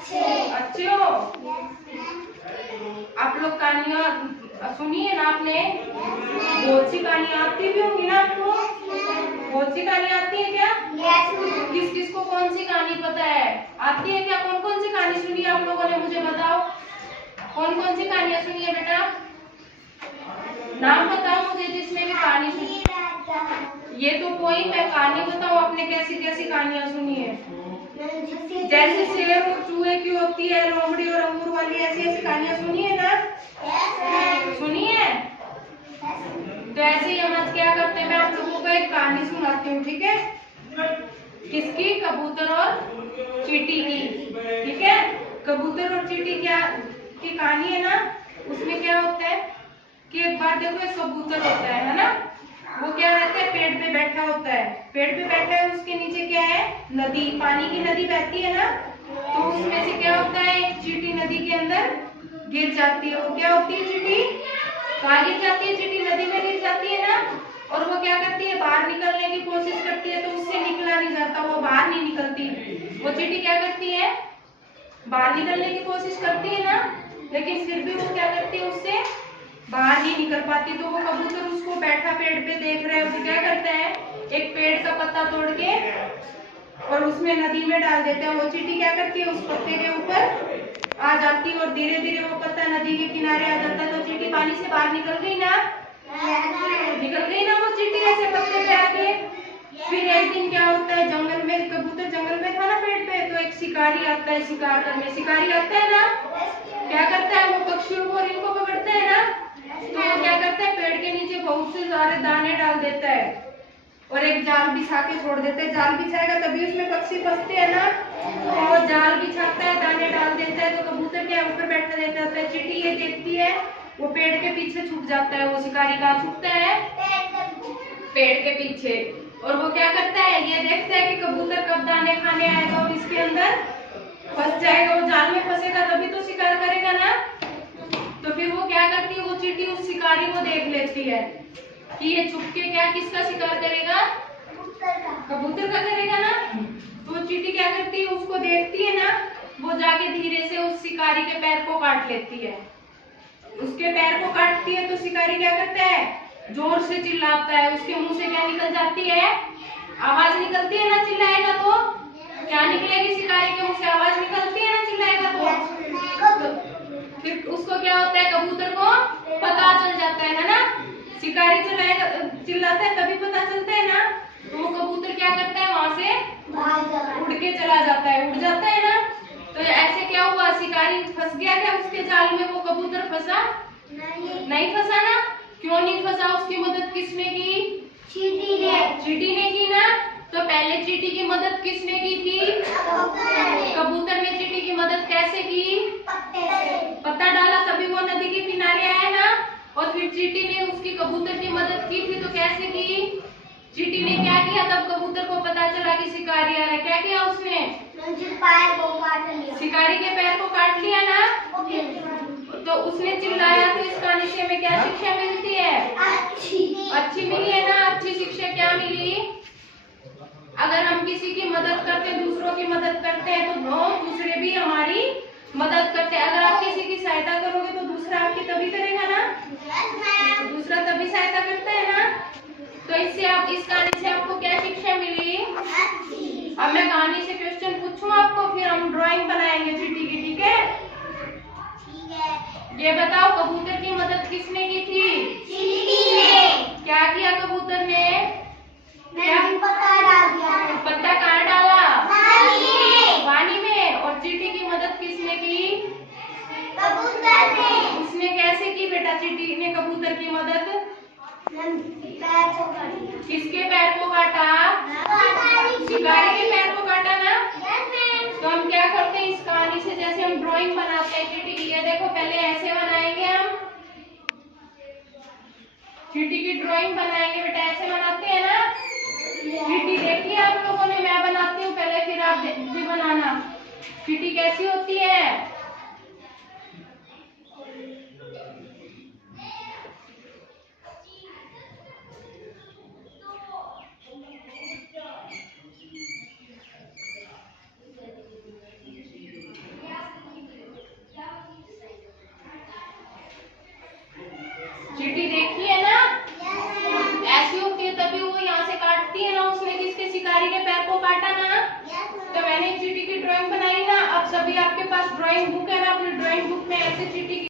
अच्छे हो? आप लोग कहानियाँ सुनी है ना आपने? बहुत सी कहानियाँ आती भी होंगी ना आपको? बहुत सी कहानियाँ आती है क्या? किस किस को कौन सी कहानी पता है? आती है क्या? कौन कौन सी कहानी सुनी है आप लोगों ने, मुझे बताओ। कौन कौन सी कहानियाँ सुनी है बेटा? नाम बताओ मुझे जिसमें भी कहानी सुनी। ये तो कोई, मैं कहानी बताऊँ आपने कैसी कैसी कहानियाँ सुनी है? जैसे शेर और चूहे की होती है, लोमड़ी और अंगूर वाली, ऐसी ऐसी कहानियाँ सुनी है ना? सुनी है? तो ऐसे ही हम आज क्या करते हैं, मैं आप लोगों को एक कहानी सुनाती हूँ, ठीक है? किसकी? कबूतर और चींटी की, ठीक है? कबूतर और चींटी क्या की कहानी है ना? उसमें क्या होता है कि एक बार देखो, एक कबूतर होता है ना, वो क्या रहता है, पेड़ पे बैठा होता है। पेड़ पे बैठा है, उसके नीचे क्या है? नदी, पानी की नदी बहती है ना। तो उसमें से क्या होता है, एक चींटी नदी के अंदर गिर जाती है। वो क्या होती है, चींटी कहाँ गिर जाती है? चींटी नदी में गिर जाती है ना। और वो क्या करती है, बाहर निकलने की कोशिश करती है, तो उससे निकला नहीं जाता, वो बाहर नहीं निकलती। वो चींटी क्या करती है, बाहर निकलने की कोशिश करती है ना, लेकिन फिर भी वो क्या करती है, उससे बाहर नहीं निकल पाती। तो वो कबूतर उसको बैठा पेड़ पे देख रहा है, वो क्या करता है, एक पेड़ का पत्ता तोड़ के और उसमें नदी में डाल देता है। वो चींटी क्या करती है, उस पत्ते के ऊपर आ जाती है और धीरे धीरे वो पत्ता नदी के किनारे आ जाता है। तो चींटी पानी से बाहर निकल गई ना, निकल गई ना वो चींटी ऐसे पत्ते पे आके। फिर एक दिन क्या होता है, जंगल में, कबूतर जंगल में था ना पेड़ पे, तो एक शिकारी आता है शिकार करने। शिकारी आता है ना, क्या करता है, वो पक्षियों को और इनको पकड़ता है ना। तो वो क्या करता है, पेड़ के नीचे बहुत से सारे दाने डाल देता है और एक जाल बिछा के छोड़ देता है। जाल बिछाएगा तभी उसमें पक्षी फंसते हैं ना। तो जाल बिछाता है, दाने डाल देता है, तो कबूतर क्या ऊपर बैठा रहता है। चींटी ये देखती है, वो पेड़ के पीछे छुप जाता है। वो शिकारी कहाँ छुपता है, पेड़ के पीछे। और वो क्या करता है, ये देखता है कि कबूतर कब दाने खाने आएगा और इसके अंदर फंस जाएगा। वो जाल में फंसेगा तभी तो शिकार करेगा ना। तो फिर वो क्या करती है, वो चींटी उस शिकारी को देख लेती है कि ये छुप के क्या किसका शिकार करेगा, कबूतर का करेगा ना। तो वो चींटी क्या करती है, उसको देखती है ना, वो जाके धीरे से उस शिकारी के पैर को काट लेती है। उसके पैर को काटती है तो शिकारी क्या करता है, जोर से चिल्लाता है। उसके मुंह से क्या निकल जाती है, आवाज निकलती है ना। चिल्लाएगा तो क्या निकलेगी, शिकारी के मुंह से आवाज निकलती है ना, चिल्लाएगा तो फिर उसको क्या होता है, कबूतर को पता चल जाता है ना। शिकारी चिल्लाएगा, चिल्लाता है तभी पता चलता है ना। तो वो कबूतर क्या करता है, वहां से उड़ के चला जाता है, उड़ जाता है ना। तो ऐसे क्या हुआ, शिकारी फंस गया क्या उसके जाल में, वो कबूतर फंसा नहीं फंसा ना। क्यों नहीं फंसा, उसकी मदद किसने की, चींटी ने की ना। तो पहले चींटी की मदद किसने की थी, कबूतर ने। चींटी की मदद कैसे की, पत्ता डाला तभी वो नदी के किनारे आया ना। और फिर चींटी ने उसकी कबूतर की मदद की थी, तो कैसे की, चींटी ने क्या किया, तब कबूतर को पता चला कि शिकारी आ रहा है, क्या किया उसने, शिकारी के पैर को काट लिया ना। तो उसने चिल्लाया। तो इस कहानी से हमें क्या शिक्षा मिलती है, अच्छी मिली है ना। अच्छी शिक्षा क्या मिली, अगर हम किसी की मदद करते हैं, दूसरों की मदद करते हैं, तो दूसरे भी हमारी मदद करते हैं। अगर आप किसी की सहायता करोगे तो दूसरा आपकी तभी करेगा ना, दूसरा तभी सहायता करता है ना। तो इससे आप, इस कहानी से आपको क्या शिक्षा मिली। अब मैं कहानी से क्वेश्चन पूछूं आपको, फिर हम ड्राइंग बनाएंगे चींटी की, ठीक है? ये बताओ, कबूतर की मदद किसने की थी, चींटी ने। क्या किया कबूतर ने, क्या पत्ता कहाँ डाला, पानी में। और चींटी की मदद किसने की, कबूतर ने। उसने कैसे की बेटा, चींटी ने कबूतर की मदद, किसके पैर को काटा, शिकारी के पैर को काटा ना। तो हम क्या करते हैं इस कहानी से, जैसे हम ड्राइंग बनाते हैं चींटी की, ये देखो पहले ऐसे बनाएंगे हम, चींटी की ड्राइंग बनाएंगे बेटा, ऐसे बनाते हैं ना। चींटी देखी आप लोगों ने, मैं बनाती हूँ पहले, फिर आप भी बनाना। चींटी कैसी होती है, चींटी देखी है ना, ऐसी होती है तभी वो यहाँ से काटती है ना, उसने किसके शिकारी के पैर को काटा ना। तो मैंने चींटी की ड्राइंग बनाई ना। अब सभी आपके पास ड्राइंग बुक है ना, अपनी ड्राइंग बुक में ऐसे चींटी